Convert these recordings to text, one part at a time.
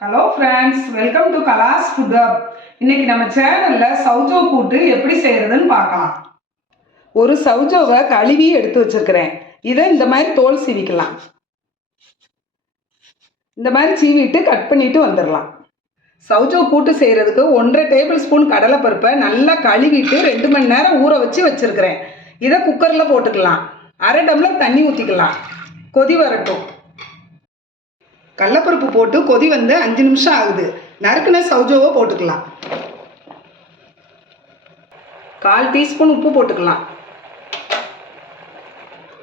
Hello friends, welcome to கலாஸ் food hub. இன்னைக்கு நம்ம சேனலில் சௌஜோ கூட்டு எப்படி செய்கிறதுன்னு பார்க்கலாம். ஒரு சௌஜோவை கழுவி எடுத்து வச்சிருக்கிறேன். இதை இந்த மாதிரி தோல் சீவிக்கலாம். இந்த மாதிரி சீவிட்டு கட் பண்ணிட்டு வந்துடலாம். சௌஜோ கூட்டு செய்கிறதுக்கு 1.5 டேபிள் ஸ்பூன் கடலைப்பருப்பை நல்லா கழுவிட்டு 2 மணி நேரம் ஊற வச்சு வச்சுருக்கிறேன். இதை குக்கரில் போட்டுக்கலாம். 1/2 டம்ளர் தண்ணி ஊற்றிக்கலாம். கொதி வரட்டும். கடலைப்பருப்பு போட்டு கொதி வந்து 5 நிமிஷம் ஆகுது. நறுக்குன சௌஜோவை போட்டுக்கலாம். 1/4 டீஸ்பூன் உப்பு போட்டுக்கலாம்.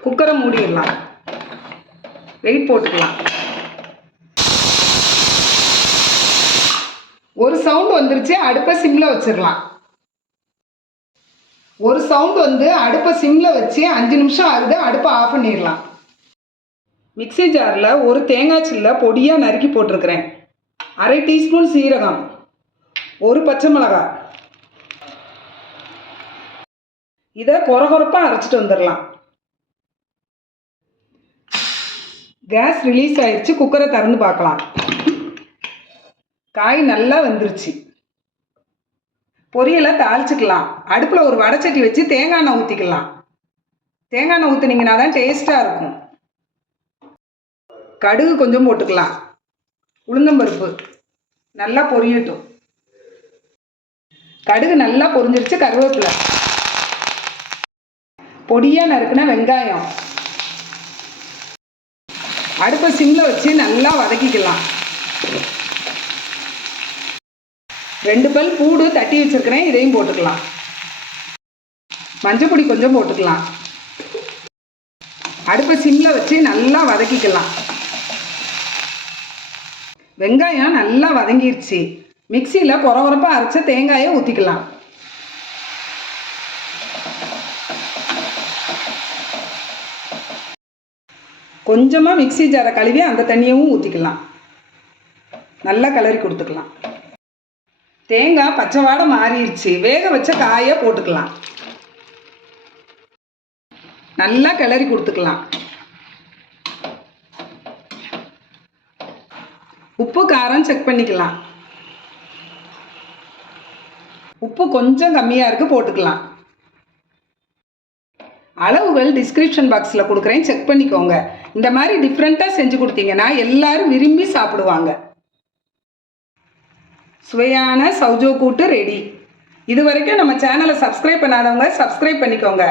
குக்கரை மூடிடலாம். வெயிட் போட்டுக்கலாம். ஒரு சவுண்ட் வந்துருச்சு. அடுப்பை சிம்மில் வச்சிடலாம். ஒரு சவுண்ட் வந்து அடுப்பை சிம்மில் வச்சு 5 நிமிஷம் ஆகுது. அடுப்பை ஆஃப் பண்ணிடலாம். மிக்ஸி ஜாரில் ஒரு தேங்காய் சில்லை பொடியாக நறுக்கி போட்டிருக்கிறேன். 1/2 டீஸ்பூன் சீரகம், ஒரு பச்சை மிளகாய். இதை கொரகொரப்பாக அரைச்சிட்டு வந்துடலாம். கேஸ் ரிலீஸ் ஆயிடுச்சு. குக்கரை திறந்து பார்க்கலாம். காய் நல்லா வந்துருச்சு. பொரியலை தாளிச்சுக்கலாம். அடுப்பில் ஒரு வடைச்சட்டி வச்சு தேங்காய் எண்ணெய் ஊற்றிக்கலாம். தேங்காய் எண்ணெய் ஊற்றினீங்கன்னா தான் டேஸ்ட்டாக இருக்கும். கடுகு கொஞ்சம் போட்டுக்கலாம். உளுந்தம்பருப்பு நல்லா பொரியட்டும். கடுகு நல்லா பொரிஞ்சிருச்சு. கருவேப்பிலை, பொடியாக நறுக்குன வெங்காயம். அடுப்பை சிம்மில் வச்சு நல்லா வதக்கிக்கலாம். 2 பல் பூடு தட்டி வச்சிருக்கிறேன். இதையும் போட்டுக்கலாம். மஞ்சள் பொடி கொஞ்சம் போட்டுக்கலாம். அடுப்பை சிம்மில் வச்சு நல்லா வதக்கிக்கலாம். வெங்காயம் நல்லா வதங்கிருச்சு. மிக்சியில் கொரகொரப்பாக அரைச்ச தேங்காயை ஊற்றிக்கலாம். கொஞ்சமாக மிக்ஸி ஜாரை கழுவி அந்த தண்ணியவும் ஊற்றிக்கலாம். நல்லா கிளறி கொடுத்துக்கலாம். தேங்காய் பச்சை வாடை மாறிடுச்சு. வேக வச்ச காயை போட்டுக்கலாம். நல்லா கிளறி கொடுத்துக்கலாம். உப்பு காரம் செக் பண்ணிக்கலாம். உப்பு கொஞ்சம் கம்மியாக இருக்குது, போட்டுக்கலாம். அளவுகள் டிஸ்கிரிப்ஷன் பாக்ஸில் கொடுக்குறேன், செக் பண்ணிக்கோங்க. இந்த மாதிரி டிஃப்ரெண்ட்டாக செஞ்சு கொடுத்தீங்கன்னா எல்லாரும் விரும்பி சாப்பிடுவாங்க. சுவையான சௌஜோ கூட்டு ரெடி. இது வரைக்கும் நம்ம சேனலை சப்ஸ்கிரைப் பண்ணாதவங்க சப்ஸ்கிரைப் பண்ணிக்கோங்க.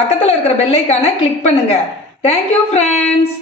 பக்கத்தில் இருக்கிற பெல் ஐக்கானை கிளிக் பண்ணுங்கள். Thank you friends.